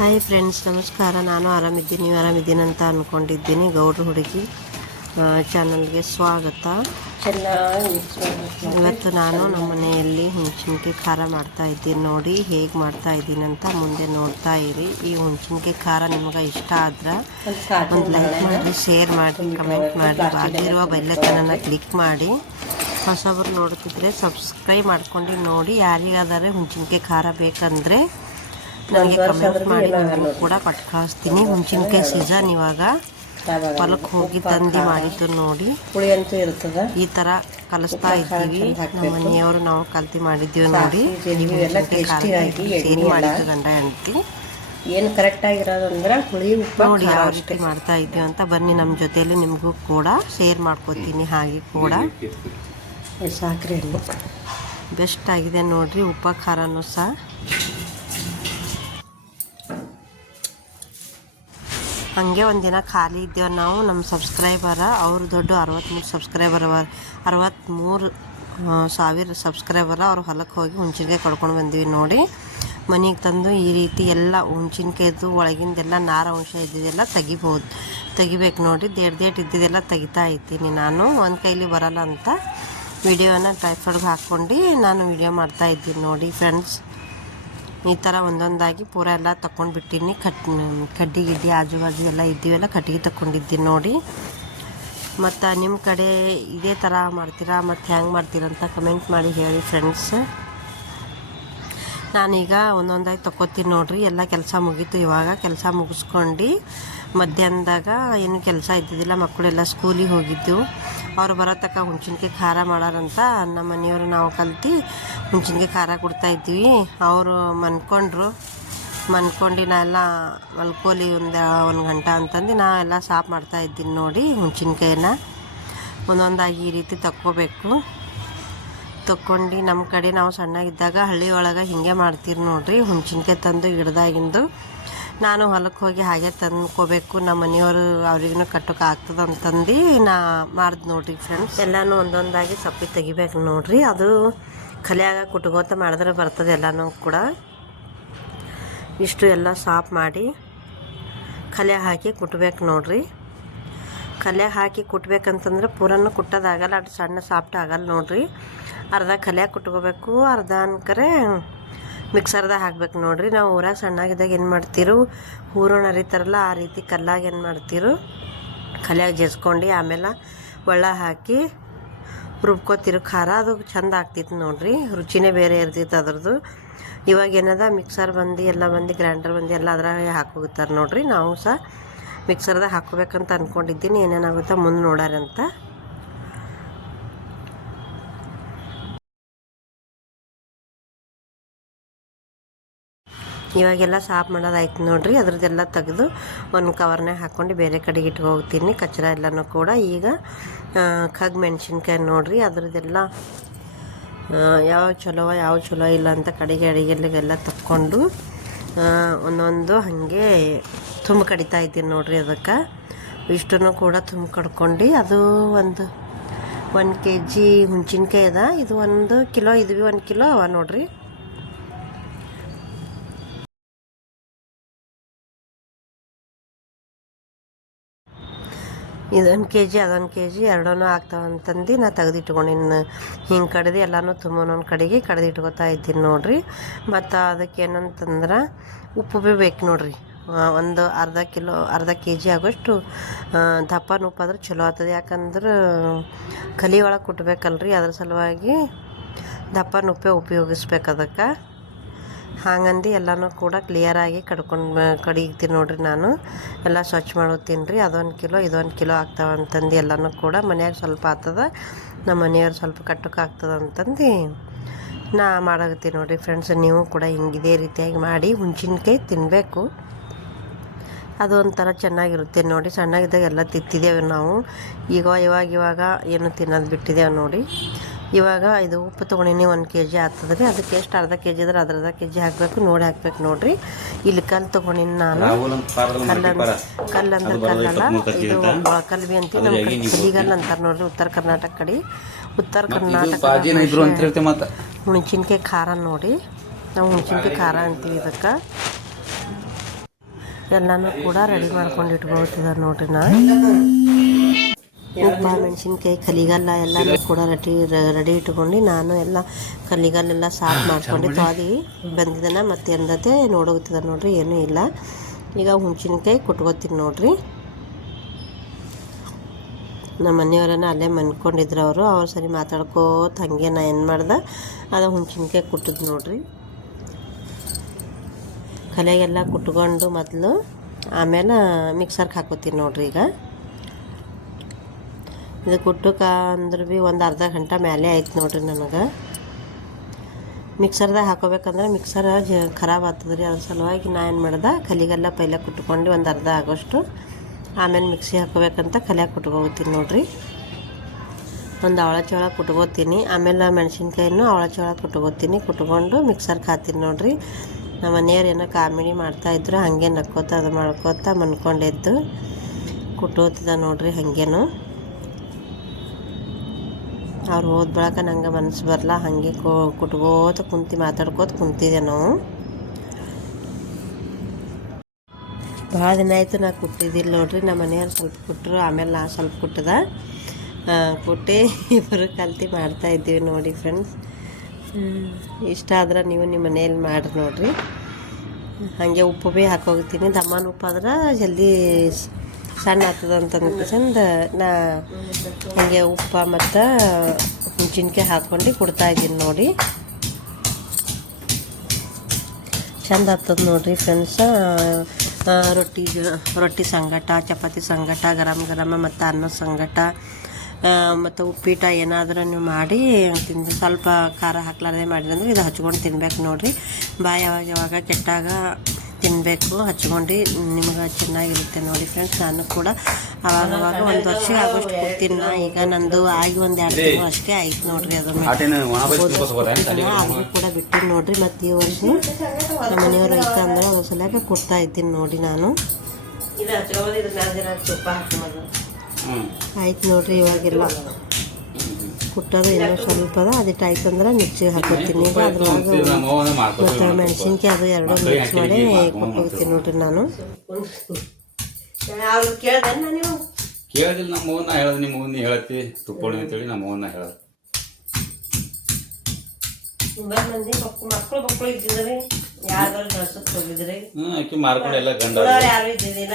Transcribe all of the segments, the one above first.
Hi friends, ನಮಸ್ಕಾರ. ನಾನು ಆರಾಮಿದ್ದೀನಿ, ನೀವು ಆರಾಮಿದ್ದೀನಿ ಅಂತ ಅಂದ್ಕೊಂಡಿದ್ದೀನಿ. ಗೌಡ್ರ ಹುಡುಗಿ ಚಾನಲ್ಗೆ ಸ್ವಾಗತ. ಇವತ್ತು ನಾನು ನಮ್ಮ ಮನೆಯಲ್ಲಿ ಹುಣಸಿನ್ಕಾಯಿ ಖಾರ ಮಾಡ್ತಾ ಇದ್ದೀನಿ. ನೋಡಿ ಹೇಗೆ ಮಾಡ್ತಾ ಇದ್ದೀನಿ ಅಂತ ಮುಂದೆ ನೋಡ್ತಾ ಇರಿ. ಈ ಹುಣಸಿನ್ಕಾಯಿ ಖಾರ ನಿಮ್ಗೆ ಇಷ್ಟ ಆದ್ರೆ ಒಂದು ಲೈಕ್ ಮಾಡಿ, ಶೇರ್ ಮಾಡಿ, ಕಮೆಂಟ್ ಮಾಡಿ, ಬಾಗಿರುವ ಬೆಲ್ಲೈಕನ್ನ ಕ್ಲಿಕ್ ಮಾಡಿ. ಹೊಸಬ್ರು ನೋಡ್ತಿದ್ರೆ ಸಬ್ಸ್ಕ್ರೈಬ್ ಮಾಡ್ಕೊಂಡು ನೋಡಿ. ಯಾರಿಗಾದರೆ ಹುಣಸಿನ್ಕಾಯಿ ಖಾರ ಬೇಕಂದರೆ ನನಗೆ ಕಮೆಂಟ್ ಮಾಡಿ, ನಾನು ಕೂಡ ಕೊಟ್ಟು ಕಳಿಸ್ತೀನಿ. ಹುಣಸಿನ್ಕಾಯಿ ಸೀಸನ್ ಇವಾಗ. ಹೊಲಕ್ಕೆ ಹೋಗಿ ತಂದು ಮಾಡಿದ್ದು ನೋಡಿ. ಈ ಥರ ಕಲಿಸ್ತಾ ಇದ್ದೀವಿ. ನಮ್ಮ ಮನೆಯವರು ನಾವು ಕಲ್ತಿ ಮಾಡಿದ್ದೀವಿ ನೋಡಿ. ಸೇರಿ ಮಾಡಿದ್ದು ಗಂಡ ಹೆಂಡತಿ ಏನು ಕರೆಕ್ಟ್ ಆಗಿರೋದಂದ್ರೆ ಹುಳಿ ಉಪ್ಪು ನೋಡಿ ಯಾವ ರೀತಿ ಮಾಡ್ತಾ ಇದ್ದೀವಿ ಅಂತ. ಬನ್ನಿ ನಮ್ಮ ಜೊತೆಯಲ್ಲಿ ನಿಮಗೂ ಕೂಡ ಶೇರ್ ಮಾಡ್ಕೋತೀನಿ. ಹಾಗೆ ಕೂಡ ಸಾಕ್ರಿ ಬೆಸ್ಟ್ ಆಗಿದೆ ನೋಡ್ರಿ. ಉಪ್ಪು ಖಾರನೂ ಸಹ ಹಾಗೆ ಒಂದಿನ ಖಾಲಿ ಇದ್ದೇವೆ ನಾವು. ನಮ್ಮ ಸಬ್ಸ್ಕ್ರೈಬರ ಅವರು ದೊಡ್ಡ 63,000 ಸಬ್ಸ್ಕ್ರೈಬರ. ಅವ್ರು ಹೊಲಕ್ಕೆ ಹೋಗಿ ಹುಣಸಿನ್ಕಾಯಿ ಕಡ್ಕೊಂಡು ಬಂದ್ವಿ ನೋಡಿ. ಮನೆಗೆ ತಂದು ಈ ರೀತಿ ಎಲ್ಲ ಹುಣಸಿನ್ಕಾಯ್ದು ಒಳಗಿಂದೆಲ್ಲ ನಾರ ಅಂಶ ಇದ್ದಿದ್ದೆಲ್ಲ ತೆಗಿಬೇಕು ನೋಡಿ. ದೇಟ್ ಇದ್ದಿದ್ದೆಲ್ಲ ತೆಗಿತಾ ಇದ್ದೀನಿ ನಾನು. ಒಂದು ಕೈಲಿ ಬರಲ್ಲ ಅಂತ ವಿಡಿಯೋನ ಟ್ರೈಪಾಡ್ಗೆ ಹಾಕ್ಕೊಂಡು ನಾನು ವಿಡಿಯೋ ಮಾಡ್ತಾ ಇದ್ದೀನಿ ನೋಡಿ ಫ್ರೆಂಡ್ಸ್. ಈ ಥರ ಒಂದೊಂದಾಗಿ ಪೂರ ಎಲ್ಲ ತಗೊಂಡ್ಬಿಟ್ಟಿನಿ. ಕಡ್ಡಿ ಗಿಡ್ಡಿ ಆಜು ಬಾಜು ಎಲ್ಲ ಇದ್ದೀವೆಲ್ಲ ಕಟ್ಟಿಗೆ ತಗೊಂಡಿದ್ದೀನಿ ನೋಡಿ. ಮತ್ತು ನಿಮ್ಮ ಕಡೆ ಇದೇ ಥರ ಮಾಡ್ತೀರಾ ಮತ್ತು ಹೆಂಗೆ ಮಾಡ್ತೀರಂತ ಕಮೆಂಟ್ ಮಾಡಿ ಹೇಳಿ ಫ್ರೆಂಡ್ಸ್. ನಾನೀಗ ಒಂದೊಂದಾಗಿ ತಗೋತೀನಿ ನೋಡಿರಿ. ಎಲ್ಲ ಕೆಲಸ ಮುಗೀತು. ಇವಾಗ ಕೆಲಸ ಮುಗಿಸ್ಕೊಂಡು ಮಧ್ಯಾಹ್ನದಾಗ ಏನು ಕೆಲಸ ಇದ್ದಿದ್ದಿಲ್ಲ. ಮಕ್ಕಳೆಲ್ಲ ಸ್ಕೂಲಿಗೆ ಹೋಗಿದ್ದು. ಅವ್ರು ಬರೋ ತಕ್ಕ ಹುಣಸಿನ್ಕಾಯಿ ಖಾರ ಮಾಡಾರಂತ ನಮ್ಮ ಮನೆಯವರು ನಾವು ಕಲ್ತು ಹುಣಸಿನ್ಕಾಯಿ ಖಾರ ಕೊಡ್ತಾಯಿದ್ವಿ. ಅವರು ಮನ್ಕೊಂಡು ನಾ ಎಲ್ಲ ಮಲ್ಕೋಲಿ ಒಂದು ಗಂಟೆ ಅಂತಂದು ನಾ ಎಲ್ಲ ಸಾಫ್ ಮಾಡ್ತಾಯಿದ್ದೀನಿ ನೋಡಿ. ಹುಣಸಿನ್ಕಾಯಿನ ಒಂದೊಂದಾಗಿ ಈ ರೀತಿ ತಕ್ಕೋಬೇಕು. ತಕ್ಕೊಂಡು ನಮ್ಮ ಕಡೆ ನಾವು ಸಣ್ಣಗಿದ್ದಾಗ ಹಳ್ಳಿ ಒಳಗೆ ಹೀಗೆ ಮಾಡ್ತೀರಿ ನೋಡಿರಿ. ಹುಣಸಿನ್ಕಾಯಿ ತಂದು ಗಿಡದಾಗಿಂದು ನಾನು ಹೊಲಕ್ಕೆ ಹೋಗಿ ಹಾಗೆ ತಂದ್ಕೋಬೇಕು. ನಮ್ಮ ಮನೆಯವರು ಅವ್ರಿಗೂ ಕಟ್ಟೋಕೆ ಆಗ್ತದೆ ಅಂತಂದು ನಾ ಮಾಡ್ದು ನೋಡಿರಿ ಫ್ರೆಂಡ್ಸ್. ಎಲ್ಲನೂ ಒಂದೊಂದಾಗಿ ಸಪ್ಪಿ ತೆಗಿಬೇಕು ನೋಡಿರಿ. ಅದು ಕಲಿಯಾಗ ಕುಟ್ಕೋತ ಮಾಡಿದ್ರೆ ಬರ್ತದೆ ಎಲ್ಲನೂ ಕೂಡ. ಇಷ್ಟು ಎಲ್ಲ ಸಾಫ್ ಮಾಡಿ ಕಲೆ ಹಾಕಿ ಕುಟ್ಬೇಕು ನೋಡಿರಿ. ಕಲೆ ಹಾಕಿ ಕುಟ್ಬೇಕಂತಂದ್ರೆ ಪೂರನ್ನು ಕುಟ್ಟೋದಾಗಲ್ಲ, ಅದು ಸಣ್ಣ ಸಾಫ್ಟ್ ಆಗಲ್ಲ ನೋಡಿರಿ. ಅರ್ಧ ಕಲಿಯಾಗಿ ಕುಟ್ಕೋಬೇಕು, ಅರ್ಧ ಅನ್ಕರೆ ಮಿಕ್ಸರ್ದಾಗ ಹಾಕ್ಬೇಕು ನೋಡಿರಿ. ನಾವು ಊರಾಗ ಸಣ್ಣಾಗಿದ್ದಾಗ ಏನು ಮಾಡ್ತೀರು, ಹೂರಣ ಅರಿತಾರಲ್ಲ ಆ ರೀತಿ ಕಲ್ಲಾಗ ಏನು ಮಾಡ್ತೀರು, ಕಲ್ಯಾಗ ಜಜ್ಕೊಂಡು ಆಮೇಲೆ ಒಳ್ಳ ಹಾಕಿ ರುಬ್ಕೋತಿರು ಖಾರ. ಅದು ಚೆಂದ ಆಗ್ತಿತ್ತು ನೋಡಿರಿ. ರುಚಿನೇ ಬೇರೆ ಇರ್ತಿತ್ತು ಅದ್ರದ್ದು. ಇವಾಗ ಏನದ ಮಿಕ್ಸರ್ ಎಲ್ಲ ಗ್ರೈಂಡರ್ ಎಲ್ಲ ಅದ್ರಾಗ ಹಾಕೋಗುತ್ತಾರೆ ನೋಡಿರಿ. ನಾವು ಸಹ ಮಿಕ್ಸರ್ದಾಗ ಹಾಕೋಬೇಕಂತ ಅಂದ್ಕೊಂಡಿದ್ದೀನಿ. ಏನೇನಾಗುತ್ತಾ ಮುಂದೆ ನೋಡಾರಂತ. ಇವಾಗೆಲ್ಲ ಸಾಫ್ ಮಾಡೋದಾಯ್ತು ನೋಡಿರಿ. ಅದ್ರದ್ದೆಲ್ಲ ತೆಗೆದು ಒಂದು ಕವರ್ನಾಗ ಹಾಕ್ಕೊಂಡು ಬೇರೆ ಕಡೆಗೆ ಇಟ್ಕೋಗ್ತೀನಿ ಕಚ್ರ ಎಲ್ಲನೂ ಕೂಡ. ಈಗ ಮೆಣಸಿನ್ಕಾಯಿ ನೋಡಿರಿ. ಅದ್ರದ್ದೆಲ್ಲ ಯಾವ ಚಲೋ ಇಲ್ಲ ಅಂತ ಕಡೆಗೆ ಅಡಿಗೆಲ್ಲ ತಕ್ಕೊಂಡು ಒಂದೊಂದು ಹಾಗೆ ಕಡಿತಾ ಇದ್ದೀನಿ ನೋಡಿರಿ. ಅದಕ್ಕೆ ಇಷ್ಟನ್ನು ಕೂಡ ಕಡ್ಕೊಂಡು ಅದು ಒಂದು 1 kg ಹುಣಸಿನ್ಕಾಯಿ ಅದ. ಇದು 1 ಕಿಲೋ, ಇದು 1 ಕಿಲೋ ಅವ ನೋಡಿರಿ. ಇದೊಂದು kg ಅದೊಂದು kg ಎರಡೂ ಆಗ್ತಾವಂತಂದು ನಾ ತೆಗೆದಿಟ್ಕೊಂಡಿನಿ. ಹಿಂಗೆ ಕಡ್ದು ಎಲ್ಲನೂ ಒಂದೊಂದು ಕಡೆಗೆ ಕಡ್ದಿಟ್ಕೊತಾ ಇದ್ದೀನಿ ನೋಡಿರಿ. ಮತ್ತು ಅದಕ್ಕೆ ಏನಂತಂದ್ರೆ ಉಪ್ಪು ಬೇಕು ನೋಡಿರಿ. ಒಂದು ಅರ್ಧ kg ಆಗೋಷ್ಟು ದಪ್ಪನ ಉಪ್ಪು ಆದ್ರೆ ಚಲೋ ಆಗ್ತದೆ. ಯಾಕಂದ್ರೆ ಕಲಿ ಒಳಗೆ ಕುಟ್ಬೇಕಲ್ರಿ, ಅದ್ರ ಸಲುವಾಗಿ ದಪ್ಪನ ಉಪ್ಪೇ ಉಪಯೋಗಿಸ್ಬೇಕು ಅದಕ್ಕೆ. ಹಾಗಂದು ಎಲ್ಲನೂ ಕೂಡ ಕ್ಲಿಯರಾಗಿ ಕಡಿಗ್ತೀನಿ ನೋಡಿರಿ. ನಾನು ಎಲ್ಲ ಸ್ವಚ್ಛ ಮಾಡೋತೀನಿ ರೀ. ಅದೊಂದು ಕಿಲೋ ಇದೊಂದು ಕಿಲೋ ಆಗ್ತಾವಂತಂದು ಎಲ್ಲನೂ ಕೂಡ. ಮನ್ಯಾಗ ಸ್ವಲ್ಪ ಆಗ್ತದೆ, ನಮ್ಮ ಮನೆಯವ್ರು ಸ್ವಲ್ಪ ಕಟ್ಟೋಕೆ ಆಗ್ತದೆ ಅಂತಂದು ನಾ ಮಾಡಾಕತ್ತೀನಿ ನೋಡಿರಿ ಫ್ರೆಂಡ್ಸ್. ನೀವು ಕೂಡ ಇದೇ ರೀತಿಯಾಗಿ ಮಾಡಿ ಹುಣಸಿನ್ಕಾಯಿ ತಿನ್ನಬೇಕು. ಅದು ಒಂಥರ ಚೆನ್ನಾಗಿರುತ್ತೆ ನೋಡಿ. ಸಣ್ಣಗಿದ್ದಾಗ ಎಲ್ಲ ತಿಂತಿದ್ದೇವೆ ನಾವು. ಇವಾಗ ಏನು ತಿನ್ನೋದು ಬಿಟ್ಟಿದ್ದೇವೆ ನೋಡಿ. ಇವಾಗ ಇದು ಉಪ್ಪು ತೊಗೊಂಡಿನಿ 1 kg ಆಗ್ತದೆ ರೀ. ಅದಕ್ಕೆ ಎಷ್ಟು ಅರ್ಧ kg ಇದ್ರೆ ಅರ್ಧ kg ಹಾಕಬೇಕು ನೋಡಿ. ಹಾಕ್ಬೇಕು ನೋಡಿರಿ. ಇಲ್ಲಿ ಕಲ್ಲು ತೊಗೊಂಡಿನಿ ನಾನು. ಕಲ್ಲಂದ್ರೆ ಕಲ್ಲಲ್ಲ, ಇದು ಮೊಳಕಲ್ ಬಿ ಅಂತೀವಿ. ನಮ್ಮ ಕಡೆ ಕಲಿಗಲ್ಲು ಅಂತಾರೆ ನೋಡಿರಿ. ಉತ್ತರ ಕರ್ನಾಟಕ ಕಡೆ ಹುಣಸಿನ್ಕಾಯಿ ಖಾರ ನೋಡಿ. ನಾವು ಹುಣಸಿನ್ಕಾಯಿ ಖಾರ ಅಂತೀವಿ ಇದಕ್ಕೆ. ಎಲ್ಲನೂ ಕೂಡ ರೆಡಿ ಮಾಡ್ಕೊಂಡು ಇಟ್ಕೊಳ್ತಿದ್ದೆ ನೋಡ್ರಿ ನಾ. ಉಪ್ಪ ಮೆಣಸಿನ್ಕಾಯಿ ಕಲಿಗಲ್ಲ ಎಲ್ಲನೂ ಕೂಡ ರೆಡಿ ಇಟ್ಕೊಂಡು ನಾನು ಎಲ್ಲ ಕಲಿಗಲ್ಲೆಲ್ಲ ಸಾಫ್ ಮಾಡ್ಕೊಂಡು ತೊಳೆದು ಬಂದಿದ್ದಾನೆ. ಮತ್ತೆ ಎಂದತೆ ನೋಡೋಗ್ತಿದ್ದೆ ನೋಡ್ರಿ, ಏನೂ ಇಲ್ಲ. ಈಗ ಹುಣ್ಸಿನ್ಕಾಯಿ ಕುಟ್ಕೋತೀನಿ ನೋಡ್ರಿ. ನಮ್ಮ ಮನೆಯವರನ್ನ ಅಲ್ಲೇ ಮನ್ಕೊಂಡಿದ್ರು ಅವ್ರು ಸರಿ ಮಾತಾಡ್ಕೋತ ಹಂಗೆ ನಾ ಏನು ಮಾಡ್ದೆ ಅದು ಹುಣ್ಸಿನ್ಕಾಯಿ ಕುಟ್ಟಿದ್ ನೋಡ್ರಿ. ಕಲೆಗೆಲ್ಲ ಕುಟ್ಕೊಂಡು ಮೊದಲು ಆಮೇಲೆ ಮಿಕ್ಸರ್ಗೆ ಹಾಕೋತೀನಿ ನೋಡ್ರಿ. ಈಗ ಇದು ಕುಟ್ಟಕ್ಕೆ ಅಂದ್ರೆ ಭೀ ಒಂದು ಅರ್ಧ ಗಂಟೆ ಮೇಲೆ ಆಯ್ತು ನೋಡ್ರಿ ನನಗೆ. ಮಿಕ್ಸರ್ದಾಗ ಹಾಕೋಬೇಕಂದ್ರೆ ಮಿಕ್ಸರ್ ಖರಾಬ್ ಆಗ್ತದೆ ರೀ, ಅದ್ರ ಸಲುವಾಗಿ ನಾ ಏನು ಮಾಡ್ದೆ ಕಲಿಗೆಲ್ಲ ಪೈಲೆ ಕುಟ್ಕೊಂಡು ಒಂದು ಅರ್ಧ ಆಗೋಷ್ಟು ಆಮೇಲೆ ಮಿಕ್ಸಿ ಹಾಕೋಬೇಕಂತ ಕಲಿಯಾಗಿ ಕುಟ್ಕೋತೀನಿ ನೋಡ್ರಿ. ಒಂದು ಅವಳ ಚೋಳ ಕುಟ್ಕೋತೀನಿ, ಆಮೇಲೆ ಮೆಣಸಿನ್ಕಾಯಿನೂ ಅವಳ ಚೋಳ ಕುಟ್ಕೊಂಡು ಮಿಕ್ಸರ್ಗೆ ಹಾಕ್ತೀನಿ ನೋಡ್ರಿ. ನಮ್ಮ ಮನೆಯವ್ರು ಏನೋ ಕಾಮಿಡಿ ಮಾಡ್ತಾಯಿದ್ರು, ಹಾಗೆ ನಕ್ಕೋತ ಅದು ಮಾಡ್ಕೋತ ಮನ್ಕೊಂಡಿದ್ದು ಕುಟ್ಟೋತಿದ್ದ ನೋಡ್ರಿ. ಹಾಗೇನು ಅವ್ರು ಹೋದ ಬಳಕ ನಂಗೆ ಮನಸ್ಸು ಬರಲ್ಲ, ಹಾಗೆ ಕುಟ್ಕೋತ ಮಾತಾಡ್ಕೋತ ಕುಂತಿದ್ದೆ ನಾವು. ಭಾಳ ದಿನ ಆಯಿತು ನಾ ಕುಟ್ಟಿದ್ದಿಲ್ಲ ನೋಡ್ರಿ. ನಮ್ಮ ಮನೆಯವ್ರು ಸ್ವಲ್ಪ ಕುಟ್ಟರು, ಆಮೇಲೆ ನಾ ಸ್ವಲ್ಪ ಕುಟ್ಟಿ ಇಬ್ಬರು ಕಲ್ತು ಮಾಡ್ತಾಯಿದ್ದೀವಿ ನೋಡಿ ಫ್ರೆಂಡ್ಸ್. ಇಷ್ಟ ಆದ್ರೆ ನೀವು ನಿಮ್ಮ ಮನೆಯಲ್ಲಿ ಮಾಡಿರಿ ನೋಡಿರಿ. ಹಾಗೆ ಉಪ್ಪು ಭೀ ಹಾಕೋಗ್ತೀನಿ. ದಮ್ಮನ ಉಪ್ಪು ಆದ್ರೆ ಜಲ್ದಿ ಸಣ್ಣ ಆಗ್ತದೆ ಅಂತಂದು ನಾ ಹಾಗೆ ಉಪ್ಪು ಮತ್ತು ಹುಣ್ಸಿನ್ಕಾಯಿ ಹಾಕ್ಕೊಂಡು ಕೊಡ್ತಾಯಿದ್ದೀನಿ ನೋಡಿ. ಚಂದ ಆಗ್ತದೆ ನೋಡಿರಿ ಫ್ರೆಂಡ್ಸ. ರೊಟ್ಟಿ ಸಂಗಟ, ಚಪಾತಿ ಸಂಗಟ, ಗರಂ ಮತ್ತು ಅನ್ನದ ಸಂಗಟ ಮತ್ತು ಉಪ್ಪಿಟ ಏನಾದರೂ ನೀವು ಮಾಡಿ ತಿಂದು ಸ್ವಲ್ಪ ಖಾರ ಹಾಕ್ಲಾರ್ದೆ ಮಾಡಿದ್ರೆ ಇದು ಹಚ್ಕೊಂಡು ತಿನ್ಬೇಕು ನೋಡಿರಿ. ಬಾಯಿ ಯಾವಾಗ ಕೆಟ್ಟಾಗ ತಿನ್ನಬೇಕು ಹಚ್ಕೊಂಡು, ನಿಮ್ಗೆ ಚೆನ್ನಾಗಿರುತ್ತೆ ನೋಡಿ ಫ್ರೆಂಡ್ಸ್. ನಾನು ಕೂಡ ಅವಾಗವಾಗ ಒಂದು ವರ್ಷ ಆಗೋಷ್ಟು ಕೊಡ್ತೀನಿ ನಾ. ಈಗ ನಂದು ಆಗಿ ಒಂದು 2 ತಿಂಗಳು ಅಷ್ಟೇ ಆಯ್ತು ನೋಡಿರಿ. ಅದನ್ನು ಆದರೂ ಕೂಡ ಬಿಟ್ಟಿನಿ ನೋಡಿರಿ. ಮತ್ತು ಈ ವರ್ಷ ನಮ್ಮ ಮನೆಯವರು ಐತೆ ಅಂದ್ರೆ ಒಂದು ಸಲ ಕೊಡ್ತಾ ಇದ್ದೀನಿ ನೋಡಿ ನಾನು. ಆಯ್ತು ನೋಡ್ರಿ. ಇವಾಗೆಲ್ಲ ಕುಟ್ಟೋದು ಇನ್ನೂ ಸ್ವಲ್ಪ ಅದ, ಅದಿಟ್ಟು ಆಯ್ತು ಅಂದ್ರೆ ಮಿಕ್ಸಿಗೆ ಹಾಕೋತೀನಿ. ಅದ್ರೊಳಗೆ ಮತ್ತು ಮೆಣಸಿನ್ಕಾಯಿ ಅದು ಎರಡು ಮಿಕ್ಸ್ ಮಾಡಿ ಕೊಟ್ಟೋಗ್ತೀನಿ ನೋಡ್ರಿ ನಾನು. ಕೇಳಿದಿಲ್ಲ ನಮ್ಮ ಮಗನ ಹೇಳೋದು, ನಿಮ್ಮ ಮಗನ ಹೇಳತ್ತಿ ತುಪ್ಪಳಿ ಅಂತೇಳಿ ನಮ್ಮ ಮಗನ ಹೇಳೋದು. ಮಕ್ಕಳು ಇದ್ದಿದ್ರಿ, ಯಾವ್ದಾರು ಕೆಲಸಕ್ಕೆ ಹೋಗಿದ್ರಿ, ಅಕ್ಕಿ ಮಾರ್ಕೊಂಡು ಎಲ್ಲ ಗಂಡ ಯಾರು ಇದ್ದಿದ್ದಿಲ್ಲ.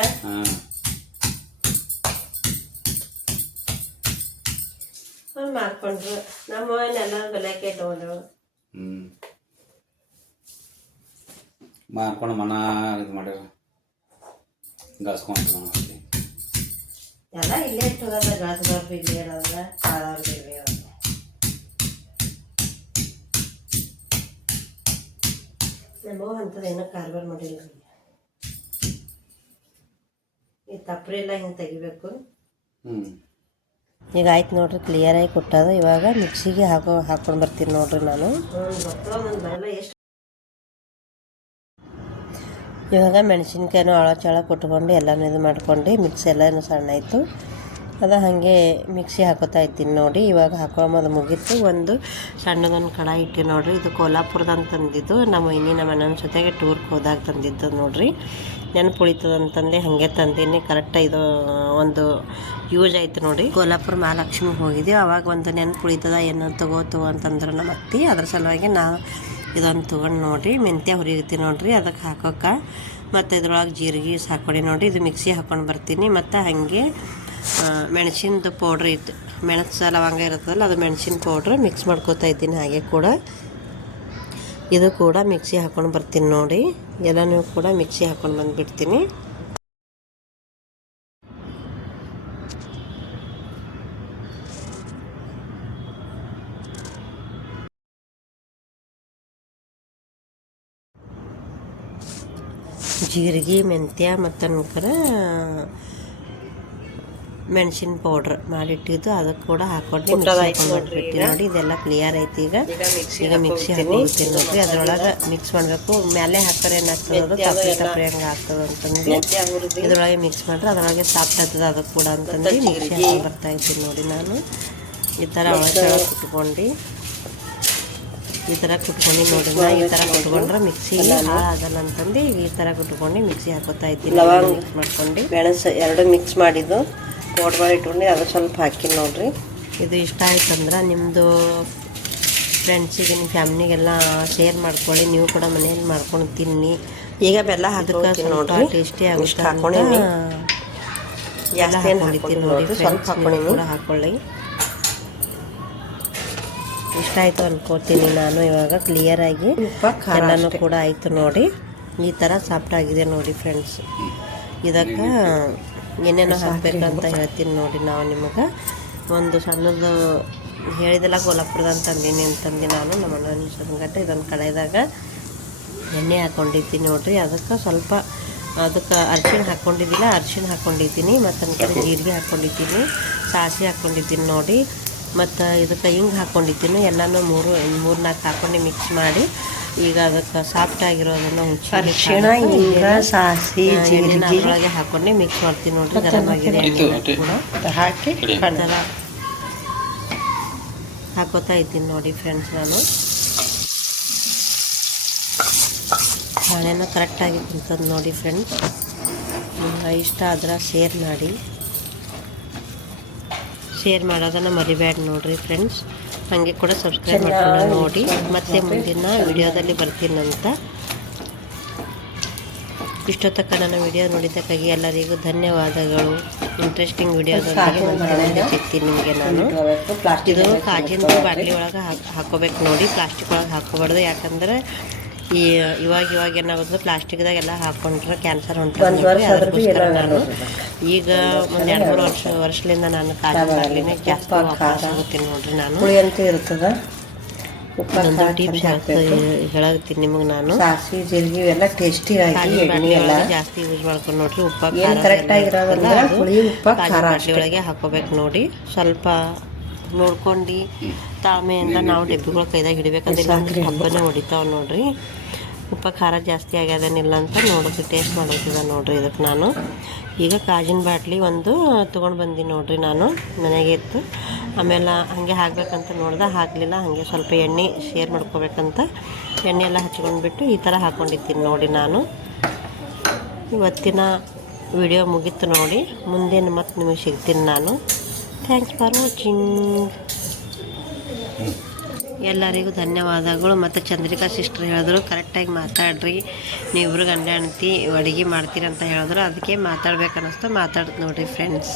ಮಾಡ್ಕೊಂಡ್ರು. ನಮ್ಮ ಎಲ್ಲ ಬೆಲೆಕೆ ಇಟ್ಕೊಂಡ್ರು. ಮಾರ್ಕೊಂಡು ಮನ ಇದು ಮಾಡ್ಯಾರ, ಗಾಸ್ಕೊಂಡು ಎಲ್ಲ ಇಲ್ಲೇ ಇಟ್ಟೋಗದ. ಗಾಸದವ್ರು ಇಲ್ಲೇ ಇರೋದ, ಕಾಳವ್ರು ಇಲ್ಲೇ ಇರೋದ. ನಮಗೂ ಅಂಥದ್ದೇನೋ ಕಾರ್ಬಾರ್ ಮಾಡಿಲ್ಲ. ಈ ತಪ್ಪರಿ ಎಲ್ಲ ಹಿಂಗೆ ತೆಗಿಬೇಕು. ಈಗ ಆಯ್ತು ನೋಡ್ರಿ, ಕ್ಲಿಯರಾಗಿ ಕೊಟ್ಟದು. ಇವಾಗ ಮಿಕ್ಸಿಗೆ ಹಾಕೊಂಡು ಬರ್ತೀನಿ ನೋಡ್ರಿ ನಾನು. ಇವಾಗ ಮೆಣಸಿನ್ಕಾಯಿನೂ ಆಳ ಕೊಟ್ಕೊಂಡು ಎಲ್ಲನೂ ಇದು ಮಾಡ್ಕೊಂಡು ಮಿಕ್ಸಿ ಎಲ್ಲನೂ ಸಣ್ಣ ಆಯಿತು. ಅದು ಹಾಗೆ ಮಿಕ್ಸಿ ಹಾಕೋತಾ ಇದ್ದೀನಿ ನೋಡಿ. ಇವಾಗ ಹಾಕೊಳ್ಳೋದು ಮುಗೀತು. ಒಂದು ಸಣ್ಣದೊಂದು ಕಡಾಯಿ ಇಟ್ಟು ನೋಡಿರಿ. ಇದು ಕೋಲ್ಹಾಪುರದಂತ ತಂದಿದ್ದು. ನಮ್ಮ ನಮ್ಮ ಅಣ್ಣನ ಜೊತೆಗೆ ಟೂರ್ಗೆ ಹೋದಾಗ ತಂದಿದ್ದು ನೋಡಿರಿ. ನೆನಪು ಉಳಿತದಂತಂದು ಹಾಗೆ ತಂದೀನಿ. ಕರೆಕ್ಟ್ ಇದು ಒಂದು ಯೂಸ್ ಆಯ್ತು ನೋಡಿ. ಕೋಲ್ಹಾಪುರ ಮಹಾಲಕ್ಷ್ಮಿ ಹೋಗಿದ್ದೀವಿ, ಅವಾಗ ಒಂದು ನೆನಪು ಉಳಿತದ ಏನು ತಗೋತು ಅಂತಂದ್ರೆ ನಮ್ಮ ಅತ್ತಿ. ಅದ್ರ ಸಲುವಾಗಿ ನಾವು ಇದೊಂದು ತೊಗೊಂಡು ನೋಡಿರಿ. ಮೆಂತ್ಯ ಹುರಿಯುತ್ತೀನಿ ನೋಡಿರಿ ಅದಕ್ಕೆ ಹಾಕೋಕೆ. ಮತ್ತು ಇದ್ರೊಳಗೆ ಜೀರಿಗೆ ಹಾಕ್ಕೊಂಡು ನೋಡಿ. ಇದು ಮಿಕ್ಸಿ ಹಾಕ್ಕೊಂಡು ಬರ್ತೀನಿ. ಮತ್ತು ಹಾಗೆ ಮೆಣಸಿನದು ಪೌಡ್ರ್ ಇತ್ತು, ಮೆಣಸು ಲವಂಗ ಇರುತ್ತಲ್ಲ, ಅದು ಮೆಣಸಿನ ಪೌಡ್ರ್ ಮಿಕ್ಸ್ ಮಾಡ್ಕೋತಾ ಇದ್ದೀನಿ. ಹಾಗೆ ಕೂಡ ಇದು ಕೂಡ ಮಿಕ್ಸಿ ಹಾಕ್ಕೊಂಡು ಬರ್ತೀನಿ ನೋಡಿ. ಎಲ್ಲನೂ ಕೂಡ ಮಿಕ್ಸಿ ಹಾಕ್ಕೊಂಡು ಬಂದುಬಿಡ್ತೀನಿ. ಜೀರಿಗೆ, ಮೆಂತ್ಯ ಮತ್ತು ಅನ್ಕರ ಮೆಣಸಿನ ಪೌಡ್ರ್ ಮಾಡಿಟ್ಟಿದ್ದು ಅದಕ್ಕೆ ಕೂಡ ಹಾಕ್ಕೊಂಡು ಮಿಕ್ಸಿ ಮಾಡಿಬಿಟ್ಟು ನೋಡಿ. ಇದೆಲ್ಲ ಕ್ಲಿಯರ್ ಐತಿ. ಈಗ ಮಿಕ್ಸಿ ಹಾಕೋಗ್ತೀನಿ ನೋಡಿರಿ. ಅದರೊಳಗೆ ಮಿಕ್ಸ್ ಮಾಡಬೇಕು. ಮೇಲೆ ಹಾಕೋರೆ ಏನಾಗ್ತದೆ, ತಪ್ಪರಿ ಹಂಗೆ ಆಗ್ತದೆ ಅಂತಂದು ಇದ್ರೊಳಗೆ ಮಿಕ್ಸ್ ಮಾಡ್ರೆ ಅದರೊಳಗೆ ಸಾಫ್ಟ್ ಆಗ್ತದೆ ಅದು ಕೂಡ ಅಂತಂದು ಮಿಕ್ಸಿ ಹಾಕೊಂಡು ಬರ್ತಾಯಿದ್ದೀನಿ ನೋಡಿ ನಾನು. ಈ ಥರ ಅವಳ ಕುಟ್ಕೊಂಡು ಈ ಥರ ಕುಟ್ಕೊಂಡು ನೋಡಿ ನಾ ಈ ಥರ ಕುಟ್ಕೊಂಡ್ರೆ ಮಿಕ್ಸಿ ಹಾಳಾಗಲ್ಲ ಅಂತಂದು ಈ ಥರ ಕುಟ್ಕೊಂಡು ಮಿಕ್ಸಿ ಹಾಕೋತಾ ಇದ್ದೀನಿ. ಲವಂಗ ಮಿಕ್ಸ್ ಮಾಡ್ಕೊಂಡು ಮೆಣಸು ಎರಡು ಮಿಕ್ಸ್ ಮಾಡಿದ್ದು ಪೌಡ್ರ್ ಮಾಡಿ ಇಟ್ಕೊಂಡು ಅದು ಸ್ವಲ್ಪ ಹಾಕಿನಿ ನೋಡಿರಿ. ಇದು ಇಷ್ಟ ಆಯ್ತಂದ್ರೆ ನಿಮ್ಮದು ಫ್ರೆಂಡ್ಸಿಗೆ ನಿಮ್ಮ ಫ್ಯಾಮಿಲಿಗೆಲ್ಲ ಶೇರ್ ಮಾಡ್ಕೊಳ್ಳಿ. ನೀವು ಕೂಡ ಮನೆಯಲ್ಲಿ ಮಾಡ್ಕೊಂಡು ತಿನ್ನಿ. ಈಗ ಬೆಲ್ಲ ಅದಕ್ಕೆ ಹಾಕೋತೀನಿ ಸ್ವಲ್ಪ ನೋಡಿರಿ. ಟೇಸ್ಟಿ ಇಷ್ಟು ಆಗುತ್ತೆ ಹಾಕ್ಕೊಂಡೀನಿ. ಜಾಸ್ತಿ ಏನು ಹಾಕೊಂಡಿದ್ದೀನಿ ಹಾಕ್ಕೊಂಡಿಲ್ಲ ನೋಡಿ ನೋಡಿರಿ, ಫ್ರೆಂಡ್ಸ್. ಸ್ವಲ್ಪ ನೀವು ಹಾಕ್ಕೊಂಡಿನಿ. ಕೂಡ ಹಾಕ್ಕೊಳ್ಳಿ. ಇಷ್ಟ ಆಯಿತು ಅನ್ಕೋತೀನಿ ನಾನು. ಇವಾಗ ಕ್ಲಿಯರಾಗಿ ಉಪ್ಪು ಖಾರ ಎಲ್ಲನೂ ಅಷ್ಟೇ. ಕೂಡ ಆಯಿತು ನೋಡಿ. ಈ ಥರ ಸಾಫ್ಟ್ ಆಗಿದೆ ನೋಡಿ ಫ್ರೆಂಡ್ಸ್. ಇದಕ್ಕೆ ಏನೇನೋ ಹಾಕಬೇಕಂತ ಹೇಳ್ತೀನಿ ನೋಡಿ. ನಾವು ನಿಮಗೆ ಒಂದು ಸಣ್ಣದು ಹೇಳಿದೆಲ್ಲ ಕೋಲ್ಹಾಪುರದ ಅಂತಂದೀನಿ ಅಂತಂದು ನಾನು ನಮ್ಮ ಅಣ್ಣನ ಸಂಗಟ ಇದೊಂದು ಕಡೆದಾಗ ಎಣ್ಣೆ ಹಾಕ್ಕೊಂಡಿದ್ದೀನಿ ನೋಡಿರಿ. ಅದಕ್ಕೆ ಸ್ವಲ್ಪ ಅದಕ್ಕೆ ಅರಿಶಿಣ ಹಾಕ್ಕೊಂಡಿದ್ದಿಲ್ಲ, ಅರಿಶಿಣ ಹಾಕ್ಕೊಂಡಿದ್ದೀನಿ. ಮತ್ತು ಒಂದು ಕಡೆ ಜೀರಿಗೆ ಹಾಕ್ಕೊಂಡಿದ್ದೀನಿ, ಸಾಸಿವೆ ಹಾಕ್ಕೊಂಡಿದ್ದೀನಿ ನೋಡಿ. ಮತ್ತು ಇದಕ್ಕೆ ಹಿಂಗೆ ಹಾಕ್ಕೊಂಡಿದ್ದೀನಿ. ಎಲ್ಲನೂ ಮೂರು ನಾಲ್ಕು ಹಾಕ್ಕೊಂಡು ಮಿಕ್ಸ್ ಮಾಡಿ ಈಗ ಅದಕ್ಕೆ ಸಾಫ್ಟ್ ಆಗಿರೋದನ್ನು ಅರಿಶಿಣ, ಹಿಂಗ, ಸಾಸಿವೆ, ಜೀರಿಗೆ ಅದರೊಳಗೆ ಹಾಕ್ಕೊಂಡು ಮಿಕ್ಸ್ ಮಾಡ್ತೀನಿ ನೋಡಿರಿ. ಗರಂ ಆಗಿದೆ ಎಣ್ಣೆ ಕೂಡ ಹಾಕಿ ಥರ ಹಾಕೋತಾ ಇದ್ದೀನಿ ನೋಡಿ ಫ್ರೆಂಡ್ಸ್. ನಾನು ಹಣೆನೂ ಕರೆಕ್ಟಾಗಿ ಕುಂತದ್ದು ನೋಡಿ ಫ್ರೆಂಡ್ಸ್. ಇಷ್ಟ ಆದ್ರೆ ಶೇರ್ ಮಾಡೋದನ್ನು ಮರಿಬೇಡ ನೋಡಿರಿ ಫ್ರೆಂಡ್ಸ್. ಹಾಗೆ ಕೂಡ ಸಬ್ಸ್ಕ್ರೈಬ್ ಮಾಡ್ಕೊಂಡು ನೋಡಿ. ಮತ್ತೆ ಮುಂದಿನ ವಿಡಿಯೋದಲ್ಲಿ ಬರ್ತೀನಂತ. ಇಷ್ಟೊತ್ತಕ್ಕ ನನ್ನ ವಿಡಿಯೋ ನೋಡಿದ್ದಕ್ಕಾಗಿ ಎಲ್ಲರಿಗೂ ಧನ್ಯವಾದಗಳು. ಇಂಟ್ರೆಸ್ಟಿಂಗ್ ವಿಡಿಯೋದೊಂದಿಗೆ ಸಿಗ್ತೀನಿ ನಿಮಗೆ ನಾನು. ಇದು ಕಾಜಿನ ಬಾಟ್ಲಿ ಒಳಗೆ ಹಾಕೋಬೇಕು ನೋಡಿ. ಪ್ಲಾಸ್ಟಿಕ್ ಒಳಗೆ ಹಾಕೋಬಾರ್ದು. ಯಾಕಂದ್ರೆ ಇವಾಗ ಏನಾಗೋದು ಪ್ಲಾಸ್ಟಿಕ್ದಾಗೆಲ್ಲ ಹಾಕೊಂಡ್ರೆ ಕ್ಯಾನ್ಸರ್ ಹೊಂಟೋಗಿ. ಅದಕ್ಕೋಸ್ಕರ ನಾನು ಈಗ ಒಂದು 2-3 ವರ್ಷದಿಂದ ನಾನು ಕಾಜಿನ ಬಾಟ್ಲಿನೇ ಜಾಸ್ತಿ ವಾಪಸ್ ಆಗುತ್ತೀನಿ ನೋಡ್ರಿ. ನಾನು ಹುಳಿ ಅಂತ ಇರ್ತದ. ಒಂದು ಟಿಪ್ಸ್ ಹೇಳತ್ತೀನಿ ನಿಮಗೆ ನಾನು. ಸಾಸಿವೆ ಜೀರಿಗೆ ಇವೆಲ್ಲ ಟೇಸ್ಟಿ ಆಗಿ ಕಾಜಿನ ಎಣ್ಣೆ ಬಾಟ್ಲಿ ಎಲ್ಲ ಒಳಗೆ ಜಾಸ್ತಿ ಯೂಸ್ ಮಾಡ್ಕೊಂಡು ನೋಡ್ರಿ. ಉಪ್ಪ ಏನು ಕರೆಕ್ಟ್ ಆಗಿರೋದಂದ್ರೆ ಹುಳಿ ಉಪ್ಪ ಕಾಜಿನ ಖಾರ ಬಾಟ್ಲಿ ಒಳಗೆ ಹಾಕೋಬೇಕು ನೋಡಿ. ಸ್ವಲ್ಪ ನೋಡ್ಕೊಂಡು ತಾಳ್ಮೆಯಿಂದ ನಾವು ಡಬ್ಬಿಗಳು ಕೈದಾಗ ಹಿಡಿಬೇಕಂದ್ರೆ ಹಬ್ಬನೇ ಹೊಡಿತಾವೆ ನೋಡ್ರಿ. ಉಪ್ಪ ಖಾರ ಜಾಸ್ತಿ ಆಗ್ಯದೇನಿಲ್ಲ ಅಂತ ನೋಡೋದು ಟೇಸ್ಟ್ ಮಾಡೋದಿದೆ ನೋಡ್ರಿ. ಇದಕ್ಕೆ ನಾನು ಈಗ ಕಾಜಿನ ಬಾಟ್ಲಿ ಒಂದು ತೊಗೊಂಡು ಬಂದು ನೋಡ್ರಿ. ನಾನು ಮನೆಗೆ ಇತ್ತು. ಆಮೇಲೆ ಹಾಗೆ ಹಾಕ್ಬೇಕಂತ ನೋಡ್ದೆ, ಹಾಕಲಿಲ್ಲ. ಹಾಗೆ ಸ್ವಲ್ಪ ಎಣ್ಣೆ ಶೇರ್ ಮಾಡ್ಕೋಬೇಕಂತ ಎಣ್ಣೆ ಎಲ್ಲ ಹಚ್ಕೊಂಡ್ಬಿಟ್ಟು ಈ ಥರ ಹಾಕ್ಕೊಂಡಿದ್ದೀನಿ ನೋಡಿ. ನಾನು ಇವತ್ತಿನ ವಿಡಿಯೋ ಮುಗೀತು ನೋಡಿ. ಮುಂದೆ ಮತ್ತೆ ನಿಮಗೆ ಸಿಗ್ತೀನಿ ನಾನು. Thanks for watching. ಎಲ್ಲರಿಗೂ ಧನ್ಯವಾದಗಳು. ಮತ್ತು ಚಂದ್ರಿಕಾ ಸಿಸ್ಟರ್ ಹೇಳಿದ್ರು ಕರೆಕ್ಟಾಗಿ ಮಾತಾಡ್ರಿ, ನೀವಿಬ್ರು ಗಂಡ ಹೆಂಡ್ತಿ ಅಡುಗೆ ಮಾಡ್ತೀರಂತ ಹೇಳಿದ್ರು. ಅದಕ್ಕೆ ಮಾತಾಡ್ಬೇಕು ಅನ್ನಿಸ್ತು, ಮಾತಾಡ್ದು ನೋಡಿರಿ ಫ್ರೆಂಡ್ಸ್.